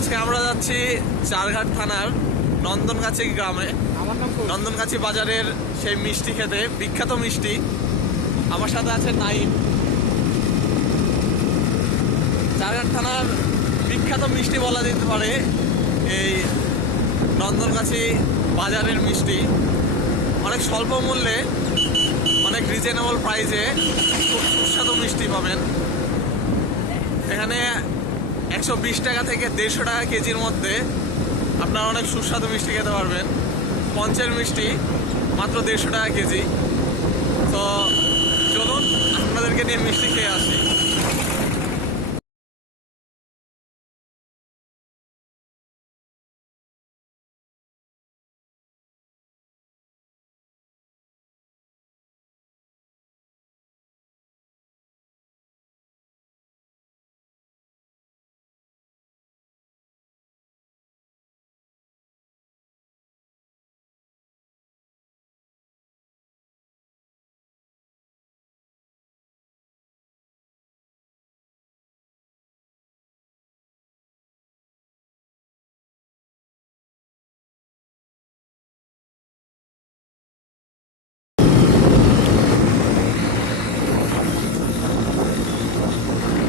আজকে আমরা যাচ্ছি চারঘাট থানার নন্দনগাছি গ্রামে, নন্দনগাছি বাজারের সেই মিষ্টি খেতে, বিখ্যাত মিষ্টি। আমার সাথে আছে নাইম। চারঘাট থানার বিখ্যাত মিষ্টি বলা যেতে পারে এই নন্দনগাছি বাজারের মিষ্টি। অনেক স্বল্প মূল্যে, অনেক রিজনেবল প্রাইসে খুব সুস্বাদু মিষ্টি পাবেন এখানে। 120 টাকা থেকে 150 টাকা কেজির মধ্যে আপনারা অনেক সুস্বাদু মিষ্টি খেতে পারবেন। পঞ্চের মিষ্টি মাত্র 150 টাকা কেজি। তো চলুন আপনাদেরকে নিয়ে মিষ্টি খেয়ে আসি।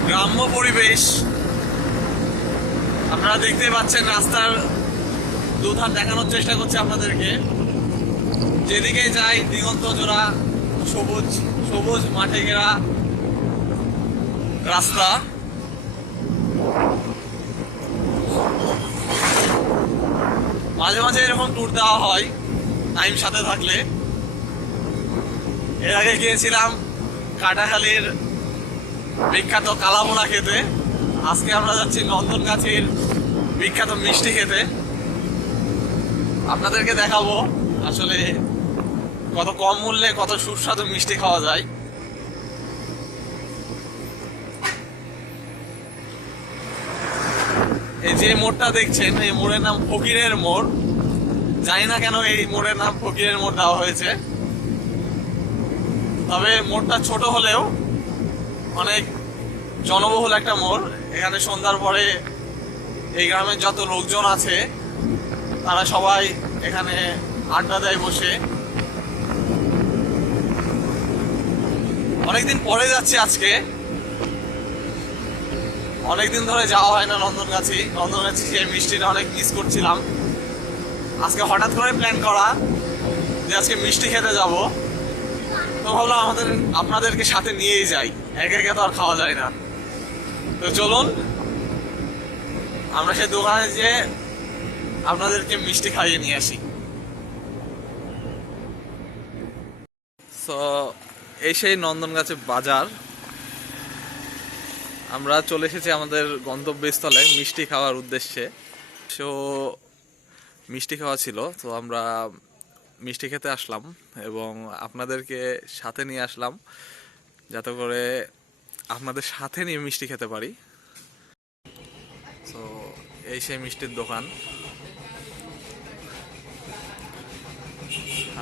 গ্রাম্য পরিবেশ আপনারা দেখতে পাচ্ছেন। রাস্তার দুধার দেখানোর চেষ্টা করছে আপনাদেরকে। যেদিকে যাই দিগন্ত জোড়া সবুজ সবুজ মাঠে ঘেরা রাস্তা। মাঝে মাঝে এরকম ট্যুর দেওয়া হয় টাইম সাথে থাকলে। এর আগে গিয়েছিলাম কাটাখালীর বিখ্যাত কালামোড়া খেতে। আজকে আমরা যাচ্ছি নন্দনগাছির বিখ্যাত মিষ্টি খেতে। আপনাদেরকে দেখাবো আসলে কত কম মূল্যে কত সুস্বাদু মিষ্টি খাওয়া যায়। এই যে মোড়টা দেখছেন, এই মোড়ের নাম ফকিরের মোড়। জানি না কেন এই মোড়ের নাম ফকিরের মোড় দেওয়া হয়েছে, তবে মোড়টা ছোট হলেও অনেক জনবহুল একটা মোড়। এখানে সন্ধ্যার পরে এই গ্রামের যত লোকজন আছে তারা সবাই এখানে আড্ডা দেয় বসে। অনেকদিন পরে যাচ্ছি আজকে, অনেকদিন ধরে যাওয়া হয় না নন্দনগাছি। নন্দনগাছি সেই মিষ্টিটা অনেক মিস করছিলাম। আজকে হঠাৎ করে প্ল্যান করা যে আজকে মিষ্টি খেতে যাব। তো ভাবলাম আপনাদেরকে সাথে নিয়েই যাই, একে একে তো আর খাওয়া যায় না। তো চলুন আমরা সেই দোকানে যেয়ে আপনাদেরকে মিষ্টি খাইয়ে নিয়ে আসি। তো এই সেই নন্দনগাছি বাজার। আমরা চলে এসেছি আমাদের গন্তব্যস্থলে মিষ্টি খাওয়ার উদ্দেশ্যে। সো মিষ্টি খাওয়া ছিল, তো আমরা মিষ্টি খেতে আসলাম এবং আপনাদেরকে সাথে নিয়ে আসলাম যাতে করে আপনাদের সাথে নিয়ে মিষ্টি খেতে পারি। তো এই সেই মিষ্টির দোকান।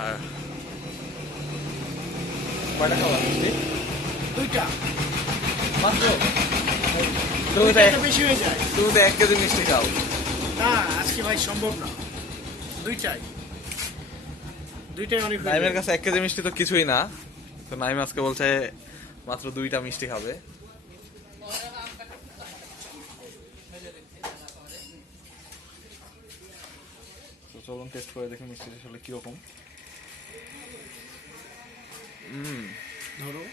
আর কয়টা খাওয়া মিষ্টি? দুইটা মাত্র? বেশি হয়ে যায়। তুমি তো 1 কেজি মিষ্টি খাও। না আজকে ভাই সম্ভব না। দুইটাই অনেক। নাইমের কাছে 1 কেজি মিষ্টি তো কিছুই না। তো নাইম আজকে বলছে মাত্র 2টা মিষ্টি খাবে। তো চলুন টেস্ট করে দেখি মিষ্টিটা আসলে কিরকম। ধরো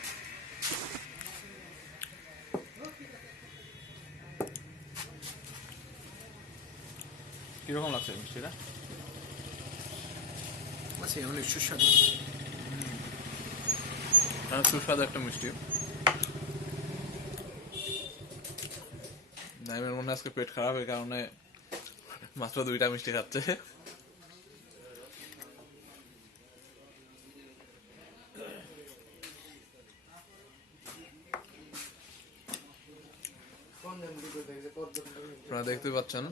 কিরকম লাগছে মিষ্টিটা? আছে অনেক সুস্বাদু। সুস্বাদু একটা মিষ্টি। নাইমের মনে আজকে পেট খারাপ, এই কারণে মাত্র 2টা মিষ্টি খাচ্ছে। আপনারা দেখতে পাচ্ছেন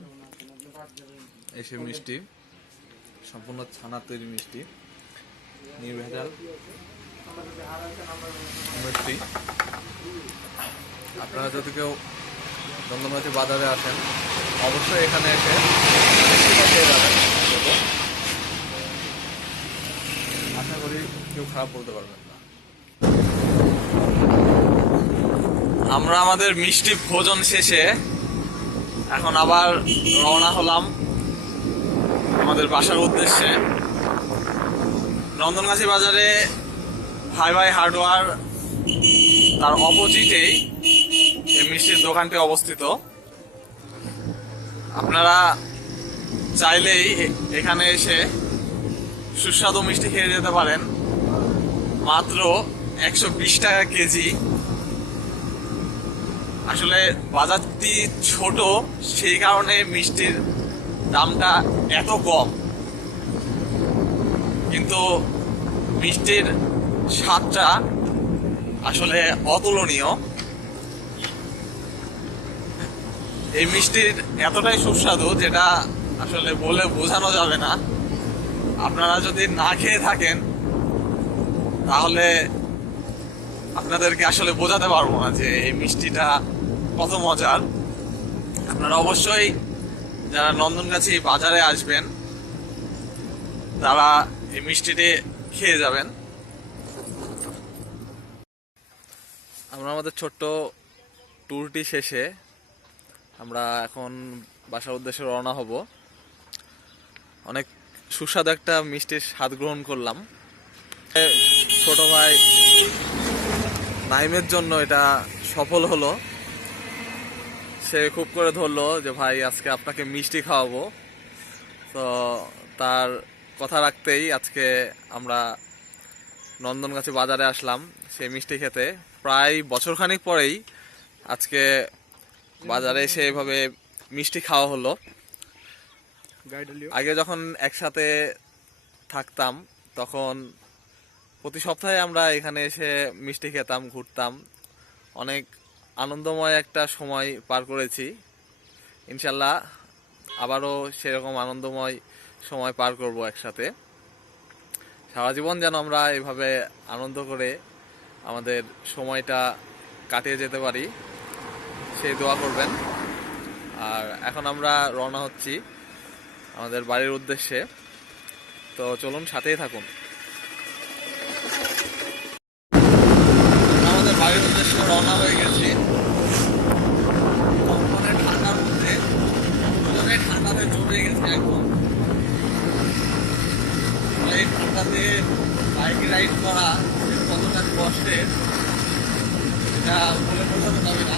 এই সেই মিষ্টি, সম্পূর্ণ ছানার তৈরি মিষ্টি, নির্ভেজাল মিষ্টি। আপনারা যদি কেউ নন্দনগাছি বাজারে আসেন অবশ্যই এখানে এসে মিষ্টিটা খেয়ে যাবেন। অন্তত আশা করি কেউ খারাপ বলতে পারবেন না। আমরা আমাদের মিষ্টি ভোজন শেষে এখন আবার রওনা হলাম আমাদের বাসার উদ্দেশ্যে। নন্দনগাছি বাজারে ভাই ভাই হার্ডওয়্যার তার অপোজিটেই এই মিষ্টির দোকানটি অবস্থিত। আপনারা চাইলেই এখানে এসে সুস্বাদু মিষ্টি খেয়ে যেতে পারেন। মাত্র 120 টাকা কেজি। আসলে বাজারটি ছোট, সেই কারণে মিষ্টির দামটা এত কম, কিন্তু মিষ্টির স্বাদটা আসলে অতুলনীয়। এই মিষ্টির এতটাই সুস্বাদু যেটা আসলে বলে বোঝানো যাবে না। আপনারা যদি না খেয়ে থাকেন তাহলে আপনাদেরকে আসলে বোঝাতে পারবো না যে এই মিষ্টিটা কত মজার। আপনারা অবশ্যই যারা নন্দনগাছি বাজারে আসবেন তারা এই মিষ্টিটি খেয়ে যাবেন। আমরা আমাদের ছোট্ট ট্যুরটি শেষে আমরা এখন বাসার উদ্দেশ্যে রওনা হব। অনেক সুস্বাদু একটা মিষ্টির স্বাদ গ্রহণ করলাম। ছোট ভাই নাইমের জন্য এটা সফল হলো। সে খুব করে ধরলো যে ভাই আজকে আপনাকে মিষ্টি খাওয়াবো। তো তার কথা রাখতেই আজকে আমরা নন্দনগাছি বাজারে আসলাম সেই মিষ্টি খেতে। প্রায় বছরখানিক পরেই আজকে বাজারে এসে এভাবে মিষ্টি খাওয়া হলো। আগে যখন একসাথে থাকতাম তখন প্রতি সপ্তাহে আমরা এখানে এসে মিষ্টি খেতাম, ঘুরতাম, অনেক আনন্দময় একটা সময় পার করেছি। ইনশাল্লাহ আবারও সেরকম আনন্দময় সময় পার করব একসাথে। সারা জীবন যেন আমরা এভাবে আনন্দ করে আমাদের সময়টা কাটিয়ে যেতে পারি সেই দোয়া করবেন। আর এখন আমরা রওনা হচ্ছি আমাদের বাড়ির উদ্দেশ্যে। তো চলুন সাথেই থাকুন। আমাদের বাড়ির উদ্দেশ্যে রওনা হয়ে গেছি। ঠান্ডার মধ্যে ঠান্ডাতে জমে গেছে একদম। এই ঠান্ডাতে বাইক রাইড করা কতটা কষ্টের এটা বলে বোঝাতে যাবে না।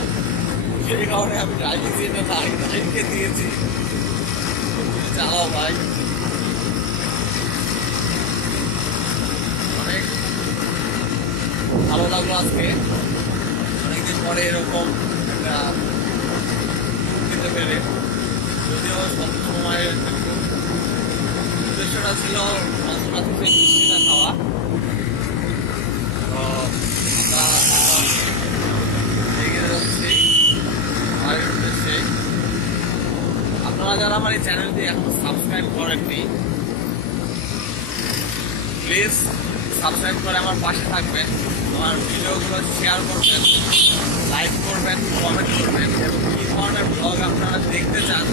সেই কারণে আমি ড্রাইভিং সিটে বাইককে দিয়েছি, চালাও ভাই। অনেক ভালো লাগলো আজকে, অনেকদিন পরে এরকম একটা দিতে পেরে। যদিও সব সময়ের উদ্দেশ্যটা ছিল নন্দনগাছি মিষ্টিটা খাওয়া। তো আমরা এগিয়ে যাচ্ছি বাড়ির উদ্দেশ্যে। আপনারা যারা আমার এই চ্যানেলটি এখন সাবস্ক্রাইব করেননি, প্লিজ সাবস্ক্রাইব করে আমার পাশে থাকবেন। আমার ভিডিওগুলো শেয়ার করবেন, লাইক করবেন, কমেন্ট করবেন এবং কী ধরনের ব্লগ আপনারা দেখতে চান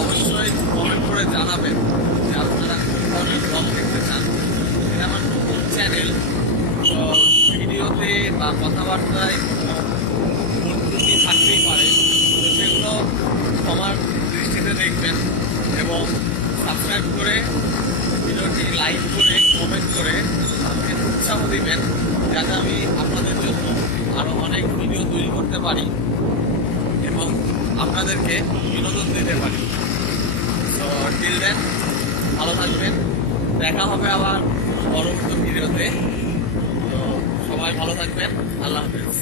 অবশ্যই কমেন্ট করে জানাবেন যে আপনারা কী ধরনের ব্লগ দেখতে চান। এটা আমার নতুন চ্যানেল, তো ভিডিওতে বা কথাবার্তায় ভুল ত্রুটি থাকতেই পারে। তো সেগুলো আমার দৃষ্টিতে দেখবেন এবং সাবস্ক্রাইব করে ভিডিওটি লাইক করে কমেন্ট করে আমাকে উৎসাহ দিবেন যাতে আমি আপনাদের জন্য আরও অনেক ভিডিও তৈরি করতে পারি এবং আপনাদেরকে বিনোদন দিতে পারি। তো টিল দেন ভালো থাকবেন, দেখা হবে আবার পরবর্তী ভিডিওতে। তো সবাই ভালো থাকবেন, আল্লাহ হাফেজ।